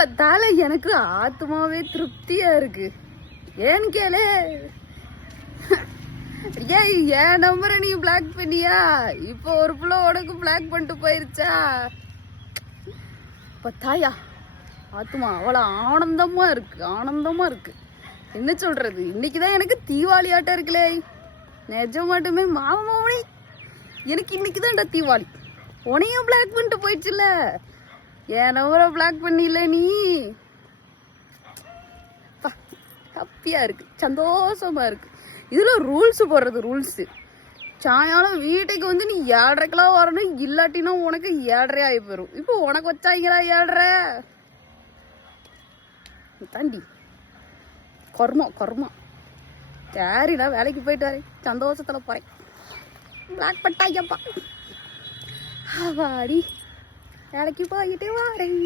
பார்த்தால எனக்கு ஆத்மாவே திருப்தியா இருக்கு. ஏன்னு கேளு, ஏய் என் நம்பரை நீ பிளாக் பண்ணியா? இப்போ ஒரு புள்ள உனக்கு பிளாக் பண்ணிட்டு போயிருச்சா? பார்த்தாயா ஆத்மா அவ்வளோ ஆனந்தமா இருக்கு, ஆனந்தமா இருக்கு. என்ன சொல்றது, இன்னைக்குதான் எனக்கு தீபாவளி ஆட்டம் இருக்குல்லே. நிஜமாட்டுமே மாமனே எனக்கு இன்னைக்குதான்டா தீபாவளி. உனையும் பிளாக் பண்ணிட்டு போயிடுச்சுல, என் நம்பரை பிளாக் பண்ணில நீ. ஹாப்பியா இருக்கு, சந்தோஷமா இருக்கு. இதுல ரூல்ஸ் போடுறது, ரூல்ஸ் சாயங்காலம் வீட்டுக்கு வந்து நீ 7:30 வரணும், இல்லாட்டினா உனக்கு 7:30 ஆகி போயிடும். இப்போ உனக்கு வச்சாங்களா 7:30? தாண்டி கர்மம் கர்மம். சரி நான் வேலைக்கு போயிட்டு வரேன், சந்தோஷத்துல போறேன். பிளாக் பட்டாயப்பா வாடி, வேலைக்கு போயிட்டு வரேன்.